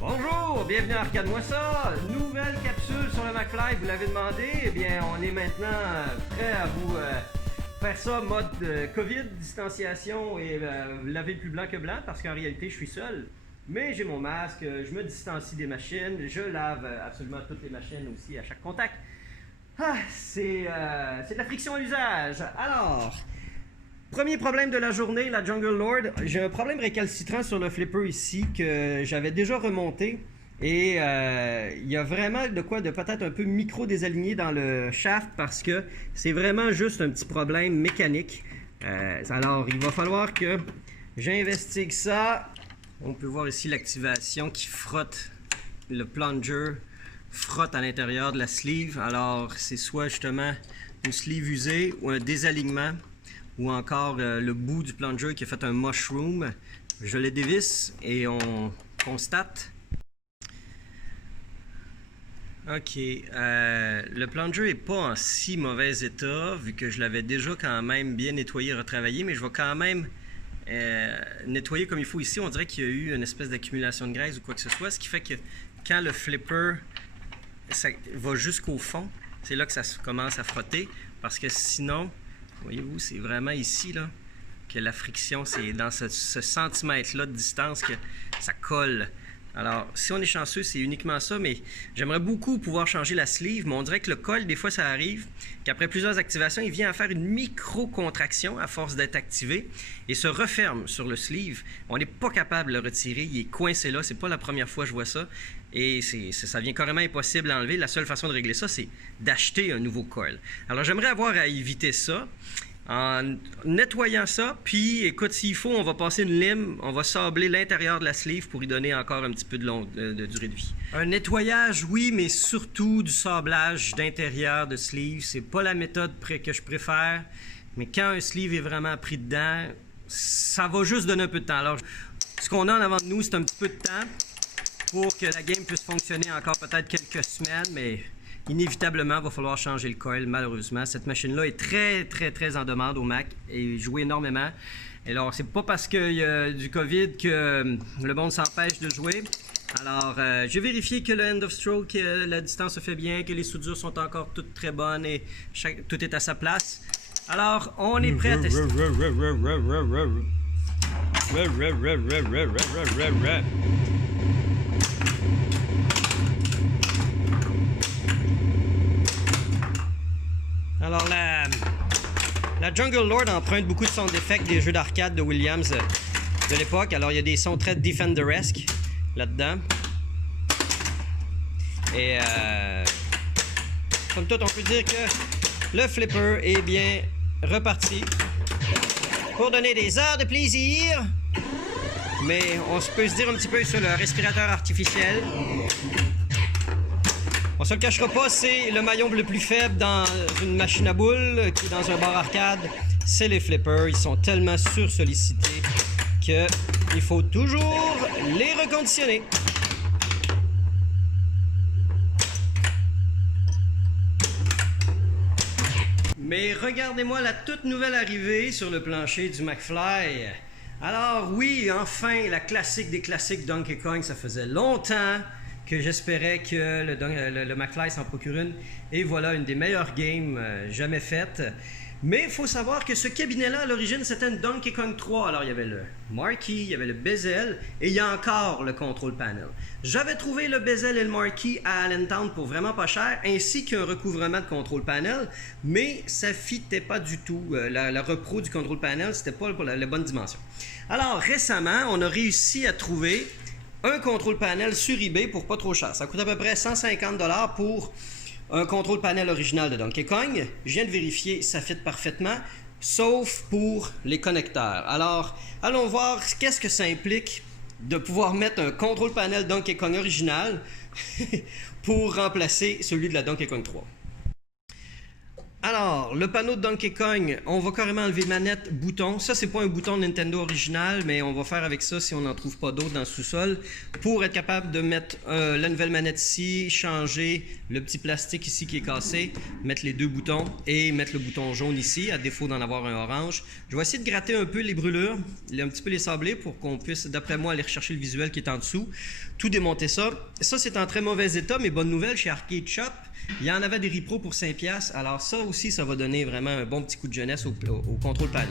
Bonjour, bienvenue à Arcade-moi ça. Nouvelle capsule sur le McFly, vous l'avez demandé. Eh bien, on est maintenant prêt à vous faire ça mode COVID, distanciation et laver plus blanc que blanc parce qu'en réalité, je suis seul. Mais j'ai mon masque, je me distancie des machines, je lave absolument toutes les machines aussi à chaque contact. Ah, c'est de la friction à l'usage. Alors, premier problème de la journée, la Jungle Lord. J'ai un problème récalcitrant sur le flipper ici que j'avais déjà remonté. Et il y a vraiment de quoi de peut-être un peu micro-désaligné dans le shaft parce que c'est vraiment juste un petit problème mécanique. Alors, il va falloir que j'investigue ça. On peut voir ici l'activation qui frotte, le plunger frotte à l'intérieur de la sleeve. Alors, c'est soit justement une sleeve usée ou un désalignement ou encore le bout du plunger qui a fait un mushroom. Je le dévisse et on constate. Ok, le plunger n'est pas en si mauvais état vu que je l'avais déjà quand même bien nettoyé et retravaillé, mais je vais quand même nettoyer comme il faut ici. On dirait qu'il y a eu une espèce d'accumulation de graisse ou quoi que ce soit, ce qui fait que quand le flipper ça va jusqu'au fond, c'est là que ça commence à frotter parce que sinon, voyez-vous, c'est vraiment ici là, que la friction, c'est dans ce centimètre-là de distance que ça colle. Alors, si on est chanceux, c'est uniquement ça, mais j'aimerais beaucoup pouvoir changer la sleeve, mais on dirait que le col, des fois, ça arrive qu'après plusieurs activations, il vient à faire une micro-contraction à force d'être activé et se referme sur le sleeve. On n'est pas capable de le retirer, il est coincé là, c'est pas la première fois que je vois ça et ça devient carrément impossible à enlever. La seule façon de régler ça, c'est d'acheter un nouveau coil. Alors, j'aimerais avoir à éviter ça en nettoyant ça, puis écoute, s'il faut, on va passer une lime, on va sabler l'intérieur de la sleeve pour y donner encore un petit peu de durée de vie. Un nettoyage, oui, mais surtout du sablage d'intérieur de sleeve. C'est pas la méthode que je préfère, mais quand un sleeve est vraiment pris dedans, ça va juste donner un peu de temps. Alors, ce qu'on a en avant de nous, c'est un petit peu de temps pour que la game puisse fonctionner encore peut-être quelques semaines, mais inévitablement, il va falloir changer le coil, malheureusement. Cette machine-là est très en demande au Mac et joue énormément. Alors, c'est pas parce qu'il y a du COVID que le monde s'empêche de jouer. Alors, j'ai vérifié que le end of stroke, la distance se fait bien, que les soudures sont encore toutes très bonnes et tout est à sa place. Alors, on est prêt à tester. Alors, la Jungle Lord emprunte beaucoup de sound effects des jeux d'arcade de Williams de l'époque. Alors, il y a des sons très Defenderesque là-dedans. Et, comme tout, on peut dire que le flipper est bien reparti pour donner des heures de plaisir. Mais on peut se dire un petit peu sur le respirateur artificiel. On se le cachera pas, c'est le maillon le plus faible dans une machine à boules, qui est dans un bar arcade. C'est les flippers. Ils sont tellement sursollicités qu'il faut toujours les reconditionner. Mais regardez-moi la toute nouvelle arrivée sur le plancher du McFly. Alors oui, enfin, la classique des classiques Donkey Kong, ça faisait longtemps que j'espérais que le McFly s'en procure une. Et voilà, une des meilleures games jamais faites. Mais il faut savoir que ce cabinet-là, à l'origine, c'était une Donkey Kong 3. Alors, il y avait le marquee, il y avait le bezel, et il y a encore le control panel. J'avais trouvé le bezel et le marquee à Allentown pour vraiment pas cher, ainsi qu'un recouvrement de control panel, mais ça fitait pas du tout. La repro du control panel, c'était pas pour la bonne dimension. Alors, récemment, on a réussi à trouver un contrôle panel sur eBay pour pas trop cher. Ça coûte à peu près 150 $ pour un contrôle panel original de Donkey Kong. Je viens de vérifier, ça fit parfaitement, sauf pour les connecteurs. Alors, allons voir qu'est-ce que ça implique de pouvoir mettre un contrôle panel Donkey Kong original pour remplacer celui de la Donkey Kong 3. Alors, le panneau de Donkey Kong, on va carrément enlever manette, bouton. Ça, c'est pas un bouton Nintendo original, mais on va faire avec ça si on n'en trouve pas d'autres dans le sous-sol pour être capable de mettre la nouvelle manette ici, changer le petit plastique ici qui est cassé, mettre les deux boutons et mettre le bouton jaune ici, à défaut d'en avoir un orange. Je vais essayer de gratter un peu les brûlures, un petit peu les sabler pour qu'on puisse, d'après moi, aller rechercher le visuel qui est en dessous. Tout démonter ça. Ça, c'est en très mauvais état, mais bonne nouvelle, chez Arcade Shop, il y en avait des repros pour 5$. Alors ça aussi, ça va donner vraiment un bon petit coup de jeunesse au contrôle panel.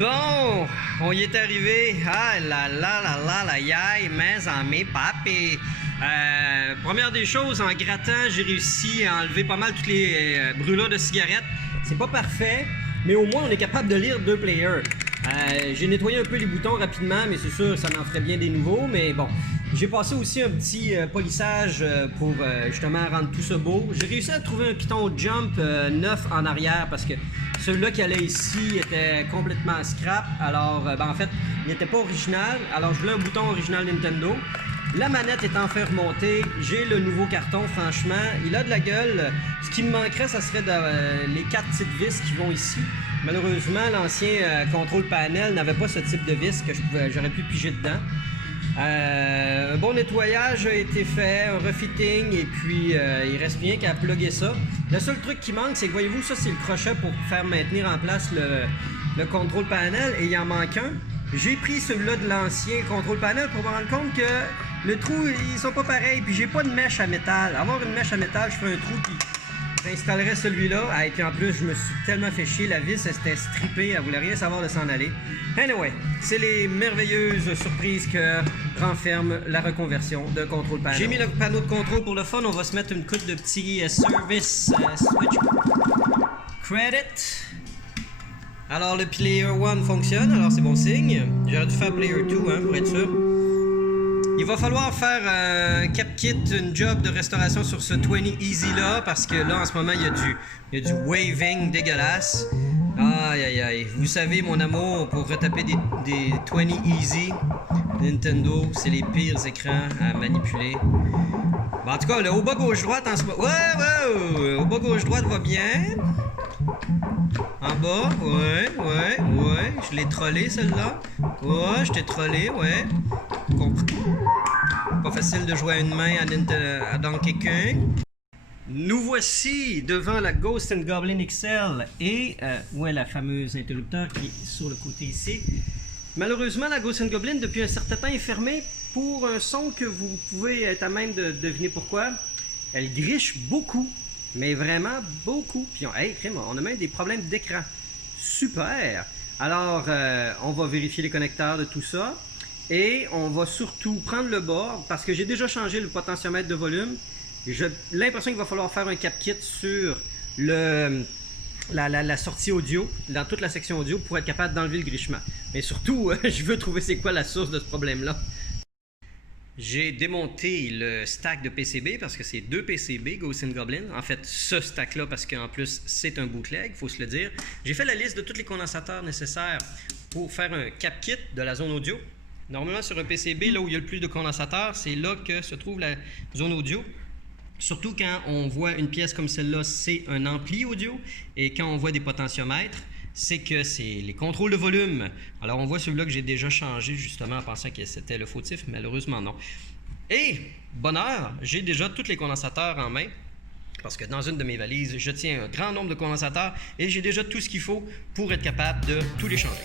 Bon, on y est arrivé. Ah là là là là la yaï, mais en mes papés. Première des choses, en grattant, j'ai réussi à enlever pas mal toutes les brûlures de cigarettes. C'est pas parfait, mais au moins on est capable de lire deux players. J'ai nettoyé un peu les boutons rapidement, mais c'est sûr, ça en ferait bien des nouveaux. Mais bon, j'ai passé aussi un petit polissage pour justement rendre tout ça beau. J'ai réussi à trouver un piton jump neuf en arrière parce que celui-là qui allait ici était complètement scrap. Alors, en fait, il n'était pas original. Alors, je voulais un bouton original Nintendo. La manette est enfin remontée. J'ai le nouveau carton, franchement. Il a de la gueule. Ce qui me manquerait, ça serait les 4 petites vis qui vont ici. Malheureusement, l'ancien contrôle panel n'avait pas ce type de vis que j'aurais pu piger dedans. Un bon nettoyage a été fait, un refitting, et puis il reste bien qu'à plugger ça. Le seul truc qui manque, c'est que voyez-vous, ça c'est le crochet pour faire maintenir en place le contrôle panel, et il en manque un. J'ai pris celui-là de l'ancien contrôle panel pour me rendre compte que le trou, ils sont pas pareils, puis j'ai pas de mèche à métal. Avoir une mèche à métal, je fais un trou, puis j'installerai celui-là. Et puis en plus, je me suis tellement fait chier, la vis, elle s'était strippée, elle voulait rien savoir de s'en aller. Anyway, c'est les merveilleuses surprises que renferme la reconversion d'un contrôle panel. J'ai mis le panneau de contrôle pour le fun, on va se mettre une coupe de petits service switch credit. Alors le player 1 fonctionne, alors c'est bon signe. J'aurais dû faire player 2 pour être sûr. Il va falloir faire un cap kit, une job de restauration sur ce 20 Easy là, parce que là en ce moment il y a du waving dégueulasse. Aïe aïe aïe. Vous savez mon amour pour retaper des 20 Easy Nintendo, c'est les pires écrans à manipuler. Bon, en tout cas, le haut bas gauche droite en ce moment. Ouais, haut bas gauche droite va bien. En bas, ouais. Je l'ai trollé celle-là. Ouais, je t'ai trollé, ouais. Pas facile de jouer à une main à Donkey Kong. Nous voici devant la Ghost and Goblin XL et ouais, la fameuse interrupteur qui est sur le côté ici. Malheureusement, la Ghost and Goblin depuis un certain temps est fermée pour un son que vous pouvez être à même de deviner pourquoi. Elle griche beaucoup, mais vraiment beaucoup. Puis on a même des problèmes d'écran. Super! Alors, on va vérifier les connecteurs de tout ça. Et on va surtout prendre le bord, parce que j'ai déjà changé le potentiomètre de volume. J'ai l'impression qu'il va falloir faire un cap kit sur la sortie audio, dans toute la section audio, pour être capable d'enlever le grichement. Mais surtout, je veux trouver c'est quoi la source de ce problème-là. J'ai démonté le stack de PCB parce que c'est 2 PCB Ghosts and Goblins. En fait, ce stack-là parce qu'en plus, c'est un bootleg, il faut se le dire. J'ai fait la liste de tous les condensateurs nécessaires pour faire un cap kit de la zone audio. Normalement, sur un PCB, là où il y a le plus de condensateurs, c'est là que se trouve la zone audio. Surtout quand on voit une pièce comme celle-là, c'est un ampli audio. Et quand on voit des potentiomètres, c'est que c'est les contrôles de volume. Alors, on voit celui-là que j'ai déjà changé justement en pensant que c'était le fautif. Malheureusement, non. Et, bonheur, j'ai déjà tous les condensateurs en main. Parce que dans une de mes valises, je tiens un grand nombre de condensateurs et j'ai déjà tout ce qu'il faut pour être capable de tous les changer.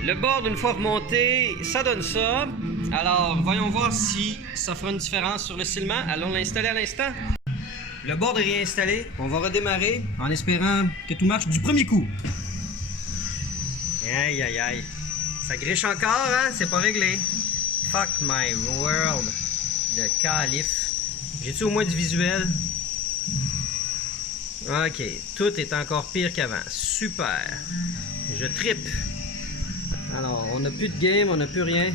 Le board, une fois remonté, ça donne ça. Alors, voyons voir si ça fera une différence sur le scellement. Allons l'installer à l'instant. Le board est réinstallé. On va redémarrer en espérant que tout marche du premier coup. Aïe, aïe, aïe. Ça griche encore, hein? C'est pas réglé. Fuck my world. De calife. J'ai-tu au moins du visuel? Ok, tout est encore pire qu'avant. Super. Je trippe. Alors, on n'a plus de game, on n'a plus rien.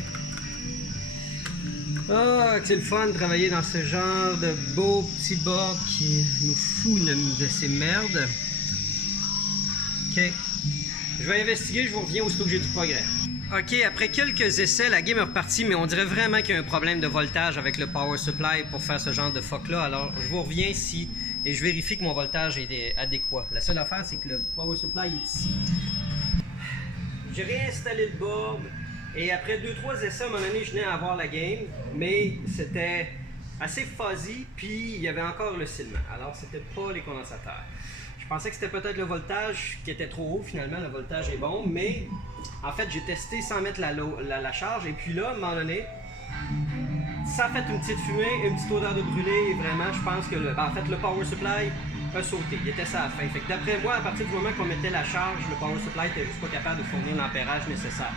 Ah, c'est le fun de travailler dans ce genre de beau petit board qui nous fout de ces merdes. Ok. Je vais investiguer, je vous reviens aussitôt que j'ai du progrès. Ok, après quelques essais, la game est repartie, mais on dirait vraiment qu'il y a un problème de voltage avec le power supply pour faire ce genre de fuck-là. Alors, je vous reviens ici et je vérifie que mon voltage est adéquat. La seule affaire, c'est que le power supply est ici. J'ai réinstallé le board et après 2-3 essais, à un moment donné, je venais à avoir la game, mais c'était assez fuzzy, puis il y avait encore le ciment. Alors, c'était pas les condensateurs. Je pensais que c'était peut-être le voltage qui était trop haut, finalement, le voltage est bon, mais en fait, j'ai testé sans mettre la charge, et puis là, à un moment donné, ça a fait une petite fumée, une petite odeur de brûlé, et vraiment, je pense que en fait, le power supply a sauté. Il était ça à la fin. Fait que d'après moi, à partir du moment qu'on mettait la charge, le power supply était juste pas capable de fournir l'ampérage nécessaire.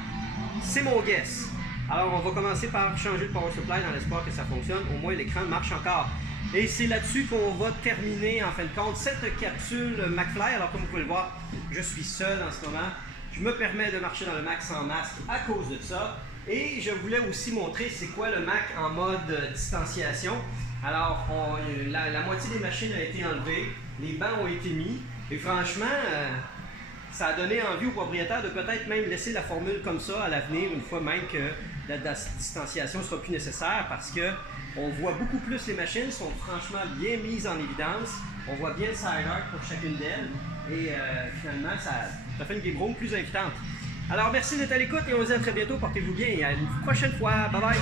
C'est mon guess. Alors, on va commencer par changer le power supply dans l'espoir que ça fonctionne. Au moins, l'écran marche encore. Et c'est là-dessus qu'on va terminer, en fin de compte, cette capsule McFly. Alors, comme vous pouvez le voir, je suis seul en ce moment. Je me permets de marcher dans le Mac sans masque à cause de ça. Et je voulais aussi montrer c'est quoi le Mac en mode distanciation. Alors, la moitié des machines a été enlevée. Les bancs ont été mis et franchement, ça a donné envie aux propriétaires de peut-être même laisser la formule comme ça à l'avenir, une fois même que la distanciation ne sera plus nécessaire parce que on voit beaucoup plus les machines, sont franchement bien mises en évidence. On voit bien le side art pour chacune d'elles et finalement, ça fait une game room plus invitante. Alors, merci d'être à l'écoute et on se dit à très bientôt. Portez-vous bien et à une prochaine fois. Bye bye!